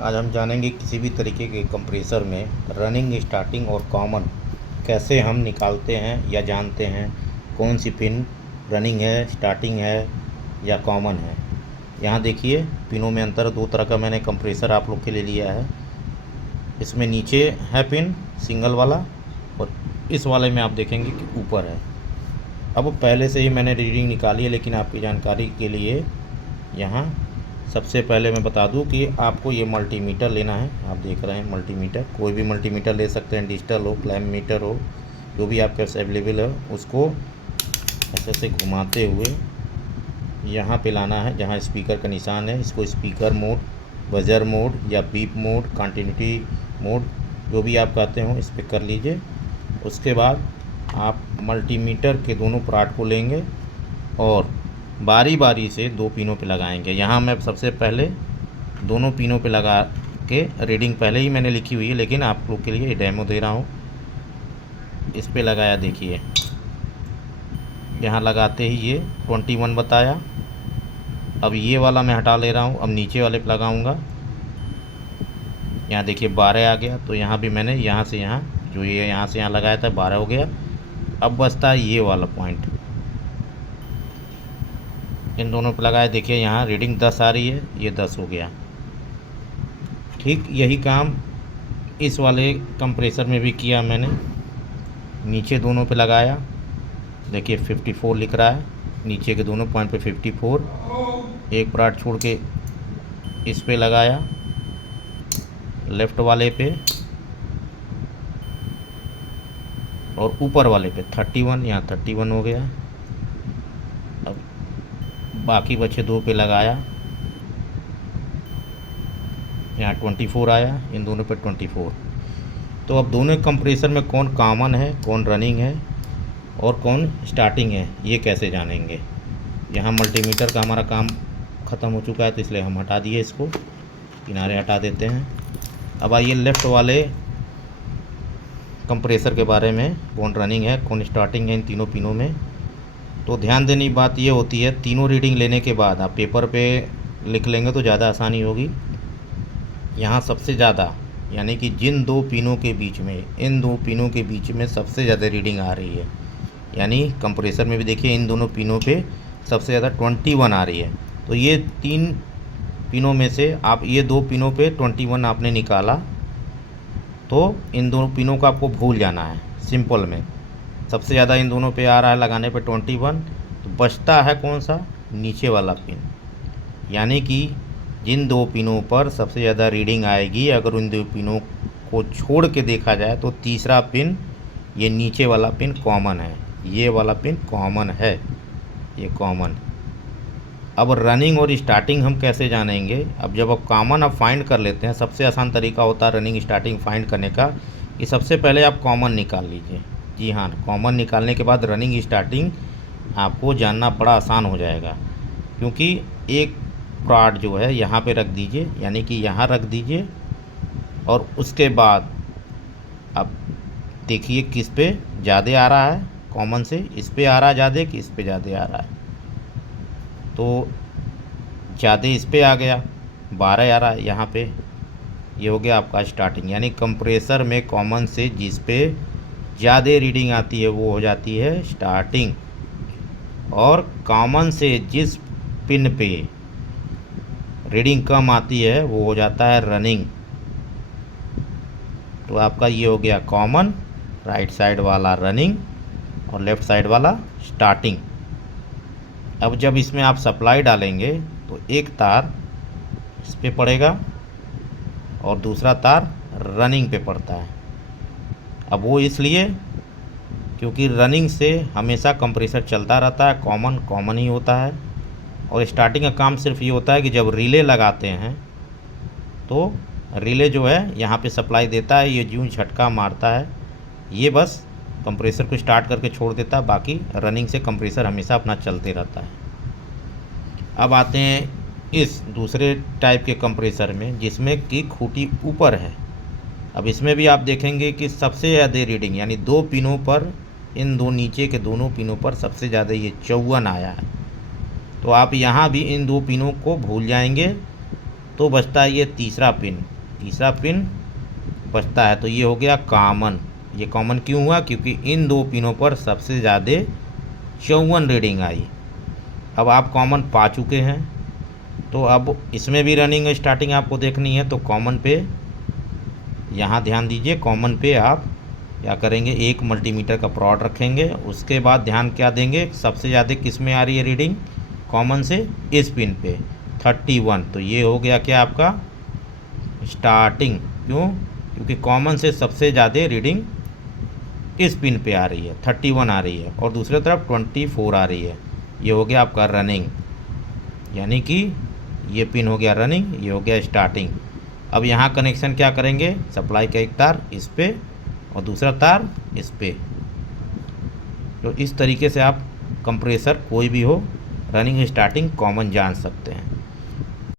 आज हम जानेंगे किसी भी तरीके के कंप्रेसर में रनिंग, स्टार्टिंग और कॉमन कैसे हम निकालते हैं या जानते हैं कौन सी पिन रनिंग है, स्टार्टिंग है या कॉमन है। यहाँ देखिए पिनों में अंतर, दो तरह का मैंने कंप्रेसर आप लोग के लिए लिया है। इसमें नीचे है पिन सिंगल वाला और इस वाले में आप देखेंगे कि ऊपर है। अब पहले से ही मैंने रीडिंग निकाली है, लेकिन आपकी जानकारी के लिए यहाँ सबसे पहले मैं बता दूं कि आपको ये मल्टीमीटर लेना है। आप देख रहे हैं मल्टीमीटर, कोई भी मल्टीमीटर ले सकते हैं, डिजिटल हो, क्लैम्प मीटर हो, जो भी आपके पास अवेलेबल है। उसको ऐसे से घुमाते हुए यहाँ पे लाना है जहाँ स्पीकर का निशान है। इसको स्पीकर मोड, बजर मोड या बीप मोड, कंटिन्यूटी मोड, जो भी आप कहते हो, इस पर कर लीजिए। उसके बाद आप मल्टीमीटर के दोनों पार्ट को लेंगे और बारी बारी से दो पिनों पे लगाएंगे। यहाँ मैं सबसे पहले दोनों पिनों पे लगा के, रीडिंग पहले ही मैंने लिखी हुई है लेकिन आप लोग के लिए डेमो दे रहा हूँ। इस पे लगाया, देखिए यहाँ लगाते ही ये 21 बताया। अब ये वाला मैं हटा ले रहा हूँ, अब नीचे वाले पे लगाऊंगा। यहाँ देखिए 12 आ गया। तो यहाँ भी मैंने यहाँ से यहाँ, जो ये यहाँ से यहाँ लगाया था, 12 हो गया। अब बचता है ये वाला पॉइंट, इन दोनों पे लगाया। देखिए यहाँ रीडिंग 10 आ रही है, ये 10 हो गया। ठीक यही काम इस वाले कंप्रेसर में भी किया मैंने। नीचे दोनों पे लगाया, देखिए 54 लिख रहा है, नीचे के दोनों पॉइंट पे 54। एक पार्ट छोड़ के इस पे लगाया, लेफ़्ट वाले पे, और ऊपर वाले पे 31, यहाँ 31 हो गया। अब बाकी बचे दो पे लगाया, यहाँ 24 आया, इन दोनों पे 24। तो अब दोनों कंप्रेसर में कौन कॉमन है, कौन रनिंग है और कौन स्टार्टिंग है, ये कैसे जानेंगे। यहाँ मल्टीमीटर का हमारा काम ख़त्म हो चुका है, तो इसलिए हम हटा दिए, इसको किनारे हटा देते हैं। अब आइए लेफ़्ट वाले कंप्रेसर के बारे में, कौन रनिंग है, कौन स्टार्टिंग है इन तीनों पिनों में। तो ध्यान देने की बात ये होती है, तीनों रीडिंग लेने के बाद आप पेपर पे लिख लेंगे तो ज़्यादा आसानी होगी। यहाँ सबसे ज़्यादा, यानी कि जिन दो पिनों के बीच में, इन दो पिनों के बीच में सबसे ज़्यादा रीडिंग आ रही है, यानी कंप्रेसर में भी देखिए इन दोनों पिनों पे सबसे ज़्यादा 21 आ रही है। तो ये तीन पिनों में से आप ये दो पिनों पे 21 आपने निकाला, तो इन दोनों पिनों को आपको भूल जाना है। सिंपल में सबसे ज़्यादा इन दोनों पे आ रहा है लगाने पे 21, तो बचता है कौन सा, नीचे वाला पिन। यानी कि जिन दो पिनों पर सबसे ज़्यादा रीडिंग आएगी, अगर उन दो पिनों को छोड़ के देखा जाए तो तीसरा पिन, ये नीचे वाला पिन कॉमन है, ये वाला पिन कॉमन है, ये कॉमन। अब रनिंग और स्टार्टिंग हम कैसे जानेंगे। अब जब आप कॉमन आप फाइंड कर लेते हैं, सबसे आसान तरीका होता है रनिंग स्टार्टिंग फाइंड करने का, कि सबसे पहले आप कॉमन निकाल लीजिए। जी हाँ, कॉमन निकालने के बाद रनिंग स्टार्टिंग आपको जानना बड़ा आसान हो जाएगा। क्योंकि एक पार्ट जो है यहाँ पे रख दीजिए, यानी कि यहाँ रख दीजिए, और उसके बाद अब देखिए किस पे ज़्यादा आ रहा है, कॉमन से इस पे आ रहा है ज़्यादा कि इस पे ज़्यादा आ रहा है। तो ज़्यादा इस पे आ गया, 12 आ रहा है यहाँ पे, ये हो गया आपका स्टार्टिंग। यानी कंप्रेसर में कॉमन से जिस पे ज़्यादा रीडिंग आती है वो हो जाती है स्टार्टिंग, और कॉमन से जिस पिन पे रीडिंग कम आती है वो हो जाता है रनिंग। तो आपका ये हो गया कॉमन, राइट साइड वाला रनिंग और लेफ़्ट साइड वाला स्टार्टिंग। अब जब इसमें आप सप्लाई डालेंगे तो एक तार इस पे पड़ेगा और दूसरा तार रनिंग पे पड़ता है। अब वो इसलिए क्योंकि रनिंग से हमेशा कंप्रेसर चलता रहता है, कॉमन कॉमन ही होता है। और स्टार्टिंग का काम सिर्फ ये होता है कि जब रिले लगाते हैं तो रिले जो है यहाँ पे सप्लाई देता है, ये यूँ झटका मारता है, ये बस कंप्रेसर को स्टार्ट करके छोड़ देता है, बाकी रनिंग से कंप्रेसर हमेशा अपना चलते रहता है। अब आते हैं इस दूसरे टाइप के कंप्रेसर में जिसमें कि खूंटी ऊपर है। अब इसमें भी आप देखेंगे कि सबसे ज़्यादा रीडिंग, यानी दो पिनों पर, इन दो नीचे के दोनों पिनों पर सबसे ज़्यादा ये 54 आया है। तो आप यहाँ भी इन दो पिनों को भूल जाएंगे तो बचता है ये तीसरा पिन बचता है। तो ये हो गया कॉमन। ये कॉमन क्यों हुआ? क्योंकि इन दो पिनों पर सबसे ज़्यादा 54 रीडिंग आई। अब आप कॉमन पा चुके हैं, तो अब इसमें भी रनिंग स्टार्टिंग आपको देखनी है। तो कॉमन पे यहाँ ध्यान दीजिए, कॉमन पे आप क्या करेंगे, एक मल्टीमीटर का प्रोड रखेंगे। उसके बाद ध्यान क्या देंगे, सबसे ज़्यादा किस में आ रही है रीडिंग कॉमन से? इस पिन पे 31। तो ये हो गया क्या आपका स्टार्टिंग। क्यों? क्योंकि कॉमन से सबसे ज़्यादा रीडिंग इस पिन पे आ रही है, 31 आ रही है, और दूसरी तरफ 24 आ रही है। ये हो गया आपका रनिंग, यानी कि ये पिन हो गया रनिंग, ये हो गया स्टार्टिंग। अब यहाँ कनेक्शन क्या करेंगे, सप्लाई का एक तार इस पे और दूसरा तार इस पे। तो इस तरीके से आप कंप्रेसर कोई भी हो रनिंग स्टार्टिंग कॉमन जान सकते हैं।